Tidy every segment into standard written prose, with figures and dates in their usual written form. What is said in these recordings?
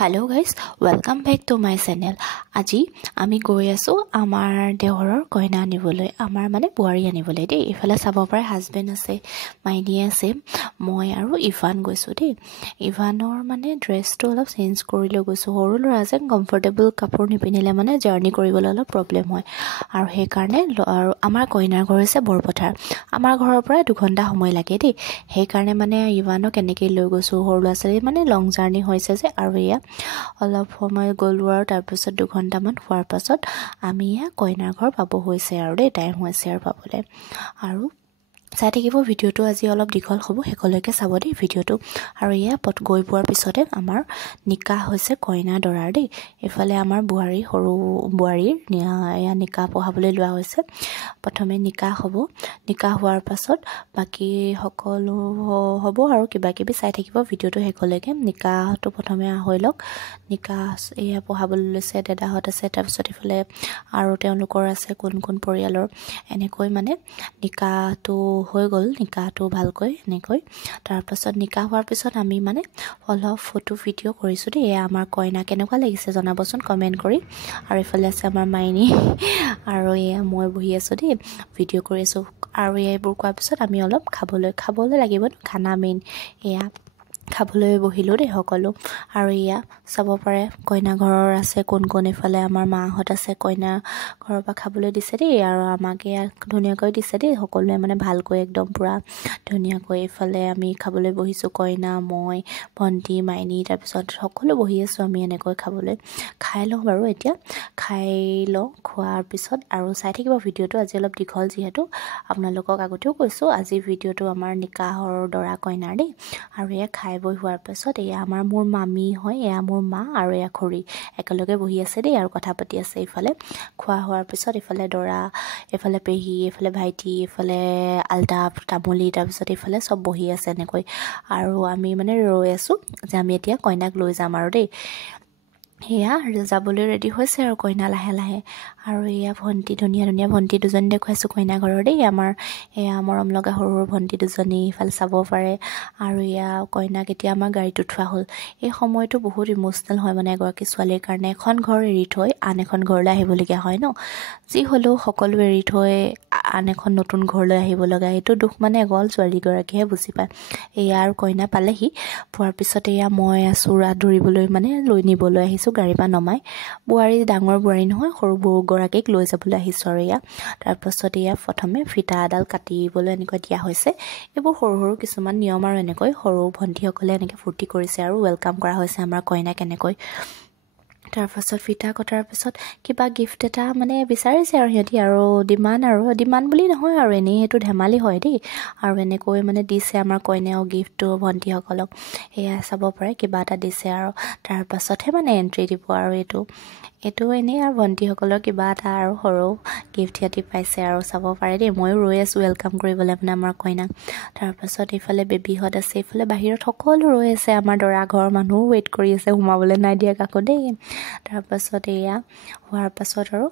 Hello guys, welcome back to my channel. আজি আমি গৈ আছো আমাৰ দেহৰৰ কইনা আনিবলৈ আমাৰ মানে বুৱাৰী আনিবলৈ দেই ইফালে চাব পাৰে হাজবেণ্ড আছে মাইনী আছে মই আৰু ইভান গৈছো দেই ইভানৰ মানে ড্ৰেছটো অলপ চেঞ্জ কৰি লৈ গৈছো সৰু ল'ৰা যে কমফৰ্টেবল কাপোৰ নিপিনিলে মানে জাৰ্নি কৰিবলৈ অলপ প্ৰবলেম হয় আৰু সেই কাৰণে আৰু আমাৰ কইনাৰ ঘৰ আছে বৰপথাৰ আমাৰ ঘৰৰ পৰা 2 ঘণ্টা সময় লাগে দেই সেই কাৰণে মানে ইভানক কেনেকৈ লৈ গৈছো সৰু ল'ৰা ছোৱালী মানে লং জাৰ্নি হৈছে যে আৰু ইয়া অলপ সময় গ'লো আৰু তাৰ পিছত 2 ঘণ্টামান হোৱাৰ পাছত আমি কইনাৰ ঘৰ পাব হৈছে আৰু দেই টাইম হৈছে আৰু পাবলৈ আৰু চাই থাকিব ভিডিঅ'টো আজি অলপ দীঘল হ'ব হেকলৈকে চাব দেই ভিডিঅ'টো আৰু পট গৈ পোৱাৰ পিছতে আমাৰ নিকাহ হৈছে কইনা দৰাৰ দেই এফালে আমাৰ বুৱাৰী সৰু বুৱাৰীৰ নিকাহ পঢ়াবলৈ লোৱা হৈছে প্ৰথমে নিকাহ হ'ব নিকাহ হোৱাৰ পাছত বাকি সকলো হ'ব আৰু কিবা কিবি চাই থাকিব ভিডিঅ'টো হেকলৈকে নিকাহটো প্ৰথমে হৈ লওক নিকাহ পঢ়াবলৈ লৈছে দাদাহঁত আছে তাৰপিছত ইফালে আৰু তেওঁলোকৰ আছে কোন কোন পৰিয়ালৰ এনেকৈ মানে নিকাহটো হৈ গ'ল নিকাহটো ভালকৈ এনেকৈ তাৰ পাছত নিকাহ হোৱাৰ পিছত আমি মানে অলপ ফটো ভিডিঅ' কৰিছোঁ দেই আমাৰ কইনা কেনেকুৱা লাগিছে জনাবচোন কমেণ্ট কৰি আৰু ইফালে আছে আমাৰ মাইনী আৰু মই বহি আছোঁ দেই ভিডিঅ' কৰি আছোঁ আৰু এইবোৰ কোৱাৰ পিছত আমি অলপ খাবলৈ লাগিব খানা মেইন খাবলৈ বহিলোঁ দেই সকলো আৰু চাব পাৰে কইনা ঘৰৰ আছে কোন কোন ইফালে আমাৰ মাহঁত আছে কইনা ঘৰৰ পৰা খাবলৈ দিছে দেই আৰু আমাক ধুনীয়াকৈ দিছে দেই সকলোৱে মানে ভালকৈ একদম পুৰা ধুনীয়াকৈ ইফালে আমি খাবলৈ বহিছোঁ কইনা মই ভণ্টি মাইনী তাৰপিছত সকলো বহি আছোঁ আমি এনেকৈ খাবলৈ খাই লওঁ বাৰু এতিয়া খাই লওঁ খোৱাৰ পিছত আৰু চাই থাকিব ভিডিঅ'টো আজি অলপ দীঘল যিহেতু আপোনালোকক আগতেও কৈছোঁ আজি ভিডিঅ'টো আমাৰ নিকাহৰ দৰা কইনাৰ দেই আৰু খাই বৈ হোৱাৰ পাছত আমাৰ মোৰ মামী হয় মোৰ মা আৰু খুৰী একেলগে বহি আছে দেই আৰু কথা পাতি আছে ইফালে খোৱা হোৱাৰ পিছত ইফালে দৰা এফালে পেহী এফালে ভাইটি এফালে আলতাপ তামুলী তাৰপিছত ইফালে চব বহি আছে এনেকৈ আৰু আমি মানে ৰৈ আছোঁ যে আমি এতিয়া কইনাক লৈ যাম আৰু দেই যাবলৈ ৰেডি হৈছে আৰু কইনা লাহে লাহে আৰু ভণ্টি ধুনীয়া ভণ্টি দুজনী দেখুৱাইছোঁ কইনা ঘৰৰ দেই আমাৰ মৰম লগা সৰু সৰু ভণ্টি দুজনী ইফালে চাব পাৰে আৰু কইনাক এতিয়া আমাৰ গাড়ীত উঠোৱা হ'ল এই সময়টো বহুত ইম'চনেল হয় মানে এগৰাকী ছোৱালীৰ কাৰণে এখন ঘৰ এৰি থৈ আন এখন ঘৰলৈ আহিবলগীয়া হয় ন যি হ'লেও সকলো এৰি থৈ আন এখন নতুন ঘৰলৈ আহিব লগা এইটো দুখ মানে অকল ছোৱালীগৰাকীহে বুজি পায় আৰু কইনা পালেহি পোৱাৰ পিছত মই আছোঁ ৰাত ধৰিবলৈ মানে লৈ নিবলৈ আহিছোঁ গাড়ীৰ পৰা নমাই বুৱাৰী ডাঙৰ বুৱাৰী নহয় সৰু বৌগৰাকীক লৈ যাবলৈ আহিছোঁ আৰু তাৰপাছত প্ৰথমে ফিটা এডাল কাটিবলৈ এনেকৈ দিয়া হৈছে এইবোৰ সৰু সৰু কিছুমান নিয়ম আৰু এনেকৈ সৰু ভণ্টিসকলে এনেকৈ ফূৰ্তি কৰিছে আৰু ৱেলকাম কৰা হৈছে আমাৰ কইনাক এনেকৈ তাৰপাছত ফিটা কটাৰ পিছত কিবা গিফ্ট এটা মানে বিচাৰিছে আৰু সিহঁতি আৰু ডিমাণ্ড বুলি নহয় আৰু এনেই সেইটো ধেমালি হয় দেই আৰু এনেকৈ মানে দিছে আমাৰ কইনাও গিফ্টটো ভণ্টিসকলক চাব পাৰে কিবা এটা দিছে আৰু তাৰপাছতহে মানে এণ্ট্ৰি দিব আৰু এইটো এনেই আৰু ভণ্টিসকলৰ কিবা এটা আৰু সৰু গিফ্ট সিহঁতি পাইছে আৰু চাব পাৰে দেই ময়ো ৰৈ আছোঁ ৱেলকাম কৰিবলৈ মানে আমাৰ কইনাক তাৰপাছত ইফালে বেবীহঁত আছে ইফালে বাহিৰত সকলো ৰৈ আছে আমাৰ দৰা ঘৰৰ মানুহো ৱেইট কৰি আছে সোমাবলৈ নাই দিয়া কাকো দেই তাৰপাছত হোৱাৰ পাছত আৰু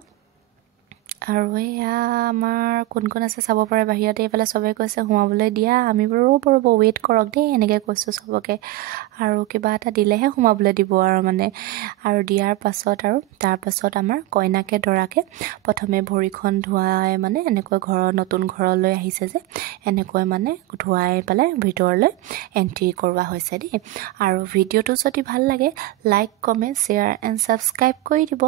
আমাৰ কোন কোন আছে চাব পাৰে বাহিৰতে এইফালে চবেই কৈছে সোমাবলৈ দিয়া আমি ৰ'ব ৱেইট কৰক দেই এনেকৈ কৈছোঁ চবকে আৰু কিবা এটা দিলেহে সোমাবলৈ দিব আৰু মানে আৰু দিয়াৰ পাছত আৰু তাৰপাছত আমাৰ কইনাকে দৰাকে প্ৰথমে ভৰিখন ধুৱাই মানে এনেকৈ নতুন ঘৰলৈ আহিছে যে এনেকৈ মানে ধুৱাই পেলাই ভিতৰলৈ এণ্ট্ৰি কৰোৱা হৈছে দেই আৰু ভিডিঅ'টো যদি ভাল লাগে like comment share and subscribe কৰি দিব